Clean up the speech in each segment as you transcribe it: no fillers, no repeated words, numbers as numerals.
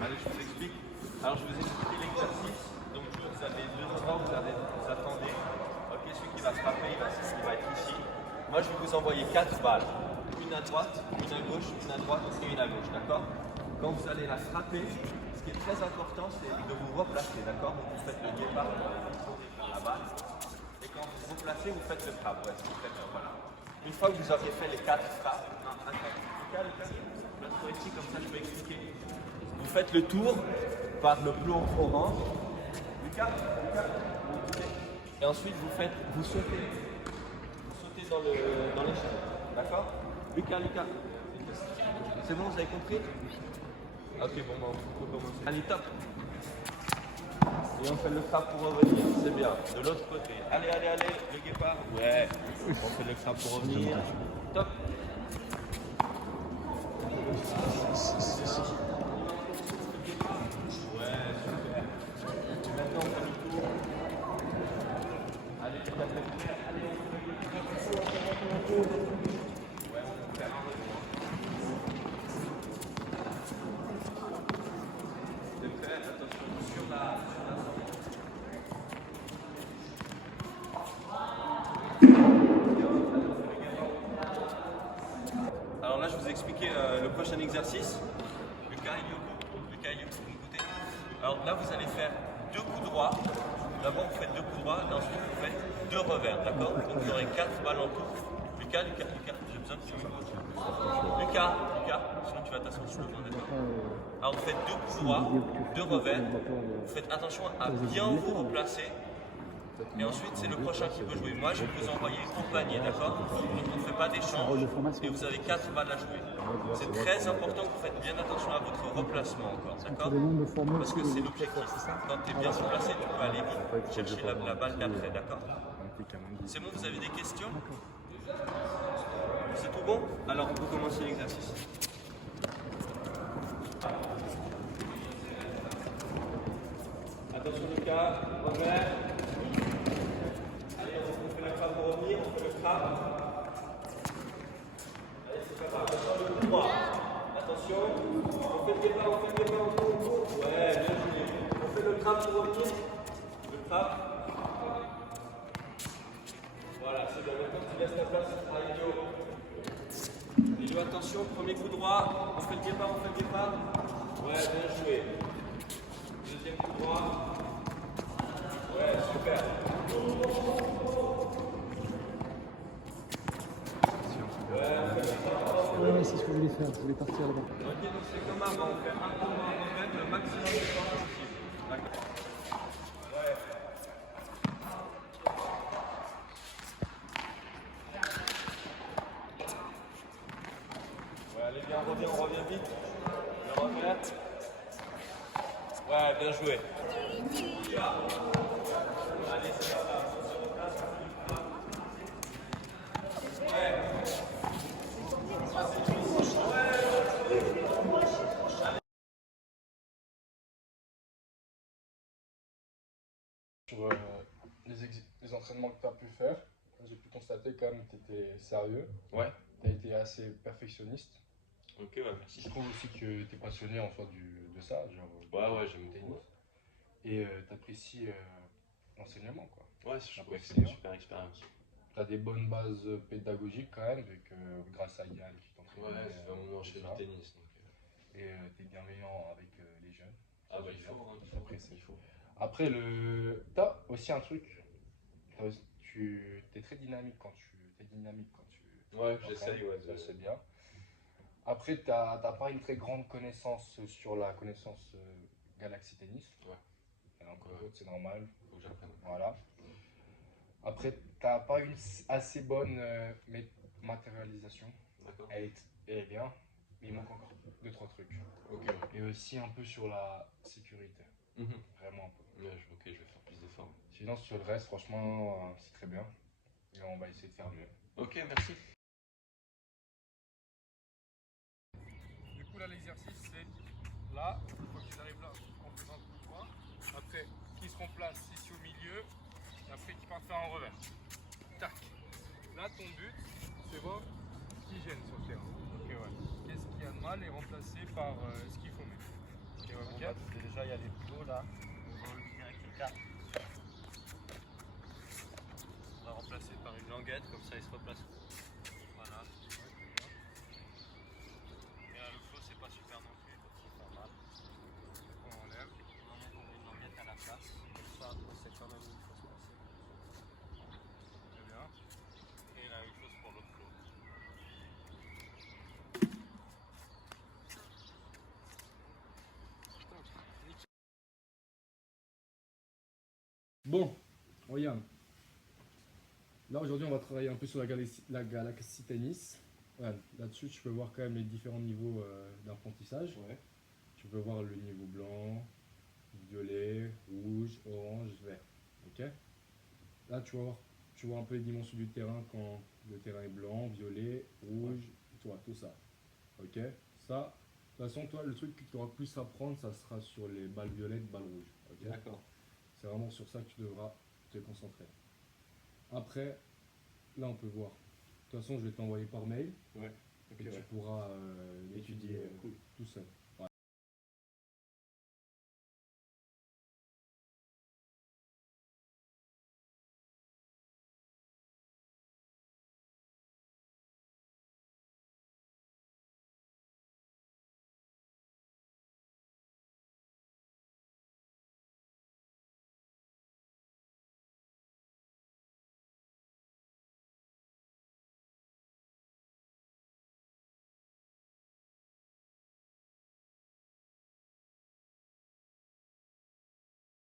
Allez, je vous explique. Alors, je vous explique l'exercice. Donc, vous avez deux endroits où vous attendez. Ok, celui qui va frapper, il va être ici. Moi, je vais vous envoyer 4 balles. Une à droite, une à gauche, une à droite et une à gauche, d'accord? Quand vous allez la frapper, ce qui est très important, c'est de vous replacer, d'accord? Donc, vous faites le départ, vous tournez vers la balle. Et quand vous vous replacez, vous faites le frappe. Ouais, vous faites, voilà. Une fois que vous aurez fait les 4 frappes, non, Lucas, place-toi ici, comme ça je peux expliquer. Vous faites le tour par le plomb orange. Lucas, et ensuite vous sautez. Vous sautez dans l'échelle. D'accord? Lucas. C'est bon, vous avez compris? Ok, bon, on peut commencer. Allez, top. Et on fait le frappe pour revenir, c'est bien. De l'autre côté. Allez, le guépard. Ouais. On fait le frappe pour revenir. Top. Alors là, je vous ai expliqué le prochain exercice. Lucas, vous m'écoutez? Alors là, vous allez faire 2 coups droits. D'abord, vous faites 2 coups droits et ensuite, vous faites 2 revers, d'accord? Donc, vous aurez 4 balles en tout. Lucas, j'ai besoin que tu m'écoutes. Lucas, sinon tu vas t'asseoir sur le banc, d'accord? Alors, vous faites 2 coups droits, 2 revers. Vous faites attention à bien vous replacer. Et ensuite, c'est le prochain qui peut jouer. Moi, je vais vous envoyer au panier, d'accord? Donc, on ne fait pas d'échange et vous avez 4 balles à jouer. C'est très important que vous faites bien attention à votre replacement encore, d'accord? Parce que c'est l'objectif. Quand tu es bien replacé, tu peux aller vite chercher la balle d'après, d'accord? C'est bon, vous avez des questions? C'est tout bon? Alors, on peut commencer l'exercice. Attention Lucas, revers. Allez, on fait le frappe pour revenir, on fait le frappe. Allez, c'est pas grave, attention le coup droit. Attention, on fait le départ, on court. Ouais, bien joué. On fait le frappe pour revenir. Le frappe. Voilà, c'est bon. Maintenant, tu laisses ta place à Elio. Elio, attention, premier coup droit. On fait le départ. Ouais, bien joué. Deuxième coup droit. Ouais, super. Ouais, c'est ce que je voulais faire, je voulais partir là-bas. Ok, donc c'est comme avant, on fait un tour à remettre le maximum de temps possible. D'accord. Ouais. Ouais, allez bien, on revient vite. Le revers. Ouais, bien joué. Allez, c'est ça. Sur les entraînements que tu as pu faire, j'ai pu constater quand même que tu étais sérieux. Ouais. Tu as été assez perfectionniste. Ok, ouais, merci. Je trouve aussi que tu es passionné en soi de ça, genre Ouais, j'aime tennis. beaucoup. Et tu apprécies l'enseignement, quoi. Ouais, je trouve que c'est une super expérience. Tu as des bonnes bases pédagogiques quand même, vu que grâce à Yann qui t'entraîne. Ouais, ça fait un moment que je fais du tennis. Donc, Et tu es bienveillant avec les jeunes. ah bah il faut, hein, il faut. Après, tu as aussi un truc, tu es très dynamique quand tu Ouais, t'entraînes, j'essaye, ouais. ça c'est bien. Après, tu n'as pas une très grande connaissance sur la connaissance Galaxy Tennis. Ouais. Alors, c'est normal. Faut que j'apprenne. Voilà. Après, tu n'as pas une assez bonne matérialisation. D'accord. Elle est bien, mais il manque encore 2-3 trucs. Ok. Et aussi un peu sur la sécurité. Vraiment un peu. Ouais, ok, je vais faire plus d'efforts. Sinon, sur le reste, franchement, c'est très bien. Et on va essayer de faire mieux. Ok, merci. Du coup, là, l'exercice, c'est là, une fois qu'ils arrivent là, on fait un coup droit. Après, qui se remplace ici au milieu. Et après, qui part faire un revers. Tac. Là, ton but, c'est voir qui gêne sur le terrain. Ok, ouais. Qu'est-ce qu'il y a de mal et remplacer par ce qu'il faut mettre. ouais, mon Ok. gars. Déjà, il y a les plus hauts là. On va enlever direct le 4. On va remplacer par une languette, comme ça il se replace. Voilà. Et là, le flow, c'est pas super non plus, donc c'est pas mal. On enlève. On enlève, on met une languette à la place. Comme ça, après, c'est quand même une chose passée. Très bien. Et la même chose pour l'autre flow. Bon, regarde. Là aujourd'hui on va travailler un peu sur la Galaxy Tennis. Ouais, là-dessus tu peux voir quand même les différents niveaux d'apprentissage. Ouais. Tu peux voir le niveau blanc, violet, rouge, orange, vert. Ok. Là tu vois un peu les dimensions du terrain quand le terrain est blanc, violet, rouge, tu vois tout ça. Ok. Ça, de toute façon toi le truc que tu auras plus à apprendre ça sera sur les balles violettes, balles rouges. Ok. D'accord. C'est vraiment sur ça que tu devras te concentrer. Après, là on peut voir. De toute façon, je vais t'envoyer par mail Ouais. et tu pourras l'étudier Étudier, cool. tout seul. Ouais.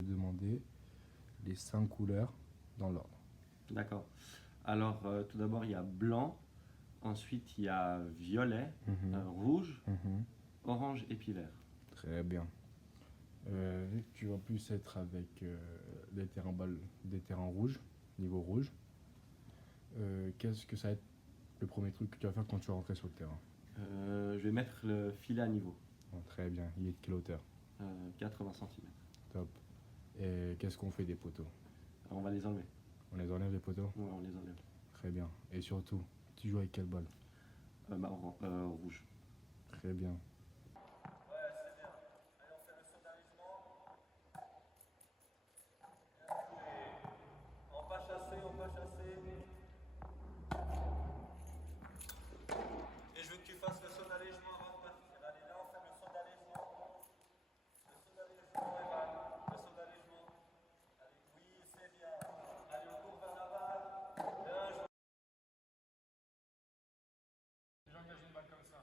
Je vais demander les 5 couleurs dans l'ordre. D'accord. Alors, tout d'abord, il y a blanc. Ensuite, il y a violet, rouge, orange et puis vert. Très bien. Vu que tu vas plus être avec des terrains rouges, niveau rouge, qu'est-ce que ça va être le premier truc que tu vas faire quand tu vas rentrer sur le terrain? Je vais mettre le filet à niveau. Oh, très bien. Il est de quelle hauteur? 80 cm. Top. Et qu'est-ce qu'on fait des poteaux? Alors, on va les enlever. On les enlève les poteaux? Ouais, on les enlève. Très bien. Et surtout, tu joues avec quelle balle? Rouge. Très bien. On va chasser, on va chasser. Et je veux que tu fasses le saut d'allègement avant de partir. Allez, là, on fait le saut d'allègement. Le saut d'allègement, Evan. Le saut d'allègement. Allez, oui, c'est bien. Allez, on court vers la balle. Bien joué. J'engage une balle comme ça.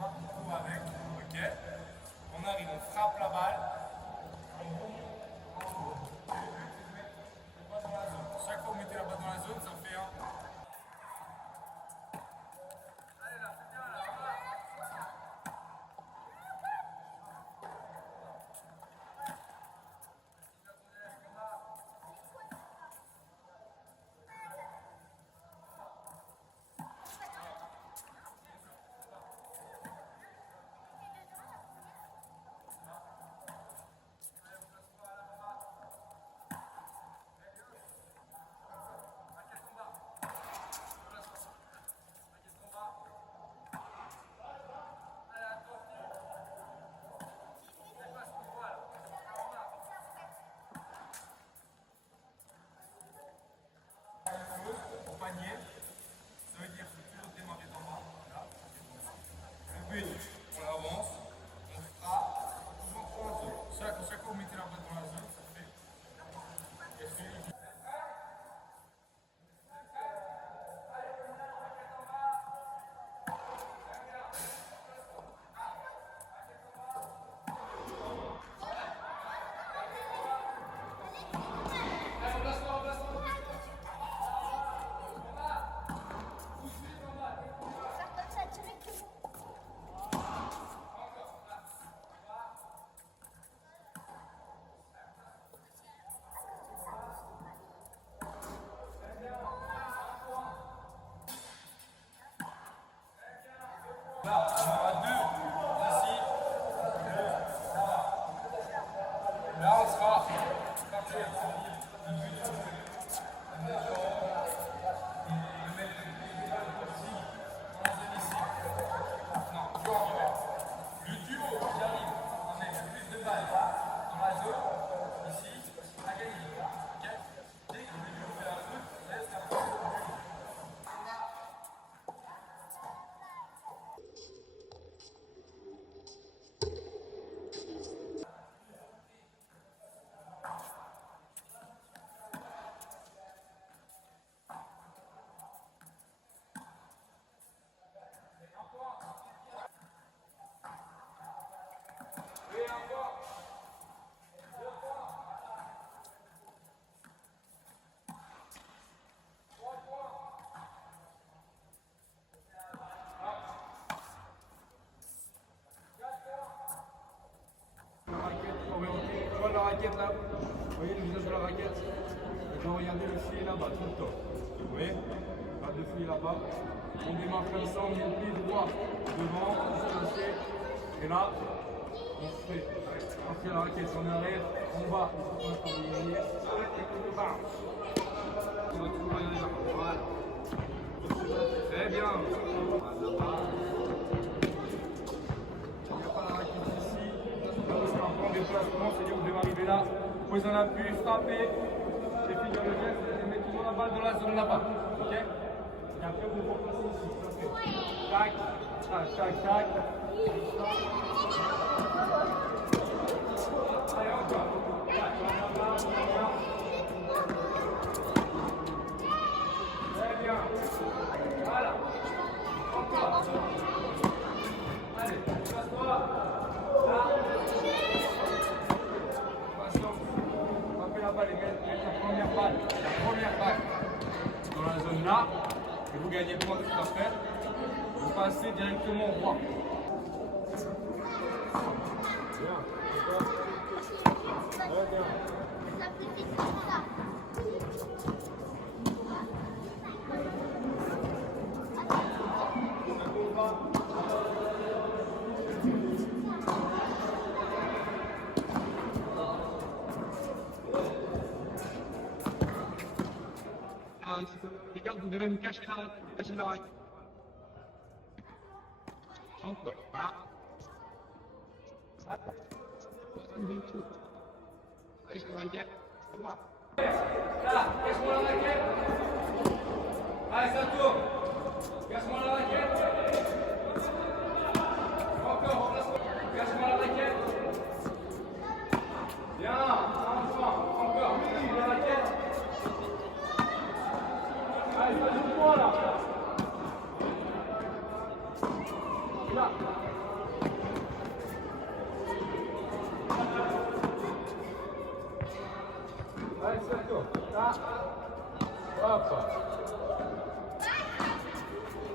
marque le coup avec. Ok. On arrive, on frappe la balle. Chaque fois que vous mettez la balle dans la zone, ça fait un. Panier, ça veut dire qu'il faut toujours démarrer d'en bas. Voilà. Le but, on avance, on frappe, on rentre dans la zone. Chaque fois que vous mettez la balle dans la zone, ça fait. Et celui qui. Là, on aura deux ici. Là, on sera parti. Le but de mettre ici, dans la zone ici. Non, toujours en revers. Le duo qui arrive avec le plus de balles dans la zone, ici, a gagné. Ok. Dès que le duo fait la faute, laisse la faute au duo. Tu vois la raquette là? Vous voyez le visage de la raquette? Et quand regardez le filet là-bas, tout le temps. Vous voyez? Pas de filet là-bas. On démarre comme ça, on met le pied droit devant, on se lance. Et là, on fait la raquette, on arrive, on va. Voilà. Très bien. Il n'y a pas la raquette ici. Là, c'est un point de déplacement, c'est-à-dire que vous devez arriver là, posez un appui, frapper, et finir le geste, et mettez toujours la balle dans la zone là-bas. Ok? Et après, vous repassez ici. Tac, tac, tac, tac. Allez, encore. Très bien. Voilà. Encore. Allez, passe-toi. Là. Attention. Frappez la balle et mettez la première balle. La première balle. Dans la zone là. Et vous gagnez le point tout à fait. Vous passez directement au roi. Les gardes, vous devez me cacher la raquette. Encore. Voilà. Là, cache-moi la raquette. Allez, ça tourne. Cache-moi la raquette. Encore, remplace-moi. Cache-moi la raquette. Bien, enfant. Encore, la raquette. Allez, ça joue moi là. Là. Allez, c'est toi. Là. Hop.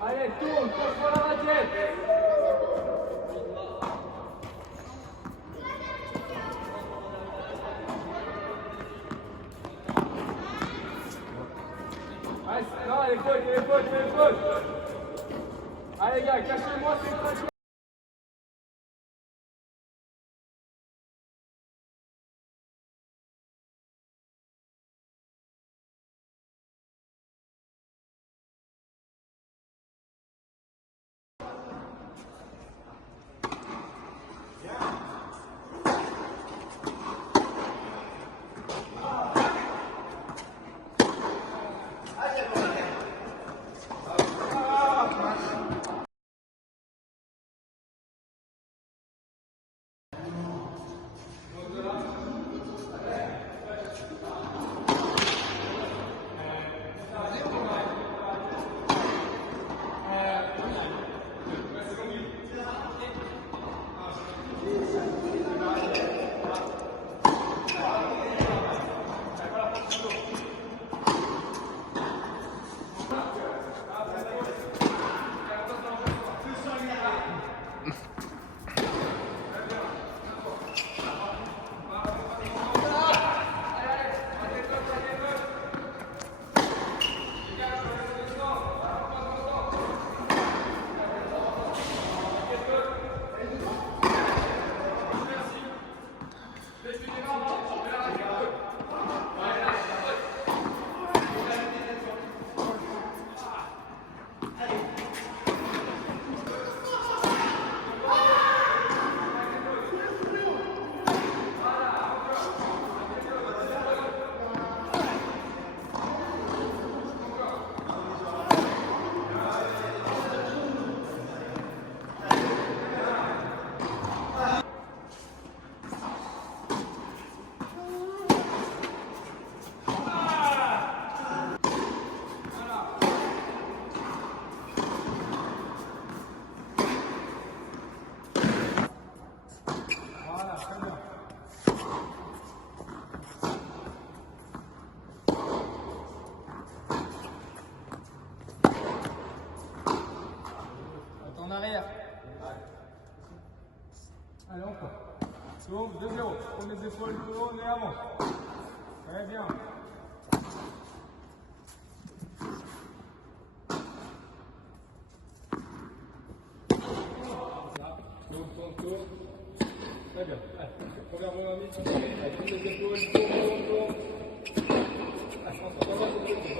Allez, tourne, contre la raquette. Allez, non, les côtes. Allez, gars, cachez-moi, c'est une en arrière. Allez, encore. Tourne, 2-0. Tourne les épaules, tourne et avant. Très bien. Là, tourne. Très bien. Allez, première bonne amie. Allez, tourne les épaules, tourne. Allez, je pense qu'on va voir les épaules.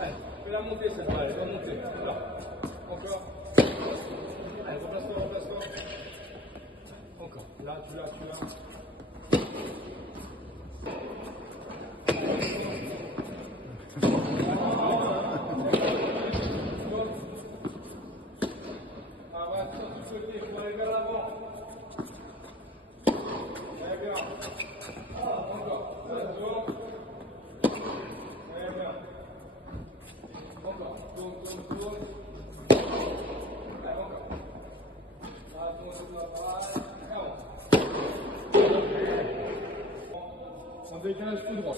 Allez, fais-la monter celle-là, elle va monter. Là, encore. Allez, replace-toi. Encore. Là, tu l'as. Ah, voilà, sur tout côté, il faut aller vers l'avant. Très bien. Encore. Là, tourne. Très bien. Encore. Tourne. Allez, encore. Là, tourne la balle. En décalage coup droit.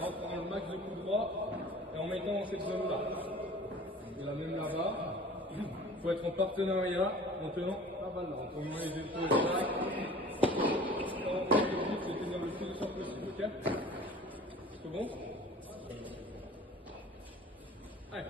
Là, en prenant le max de coup droit et en mettant dans cette zone-là. Et là, même là-bas, il faut être en partenariat en tenant la balle là, en prenant les épaules back. L'objectif, c'est de tenir le plus de champ possible, ok? C'est bon? Allez.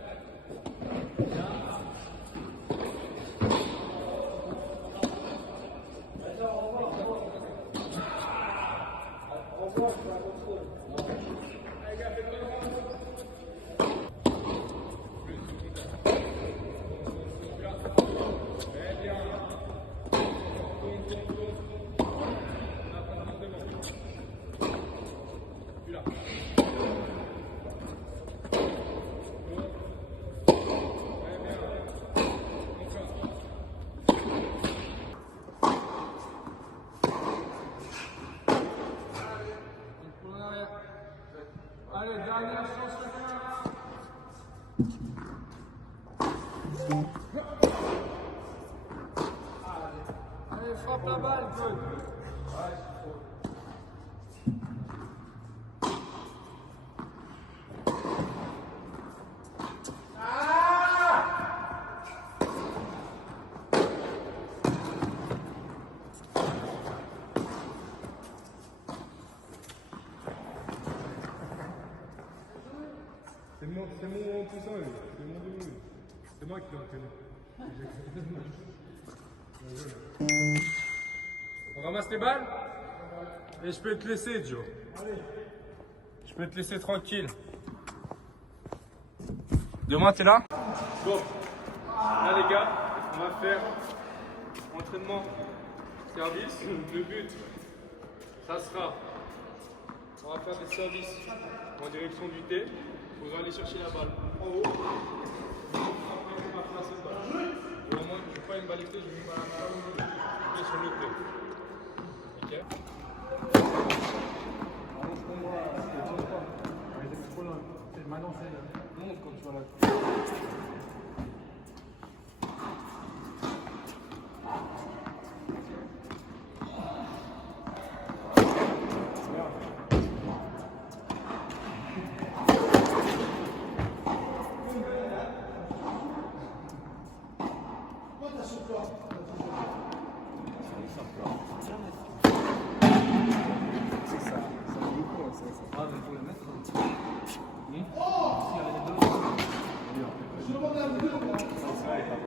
Allez, dernière chance. Allez, frappe la balle, good. C'est mon poussin, lui. C'est mon demi. C'est moi qui l'ai reconnu. On ramasse les balles et je peux te laisser, Joe. Je peux te laisser tranquille. Demain, t'es là? Bon, là les gars, on va faire entraînement service. Le but, ça sera, on va faire des services en direction du T. On va aller chercher la balle en haut. Après, on va placer le balle. Et au moins, je ne fais pas une balle T, je vais une balle sur le T. Ok? Maintenant, c'est monte quand tu vas là. Ah, mais faut le mettre. Si, allez, les deux.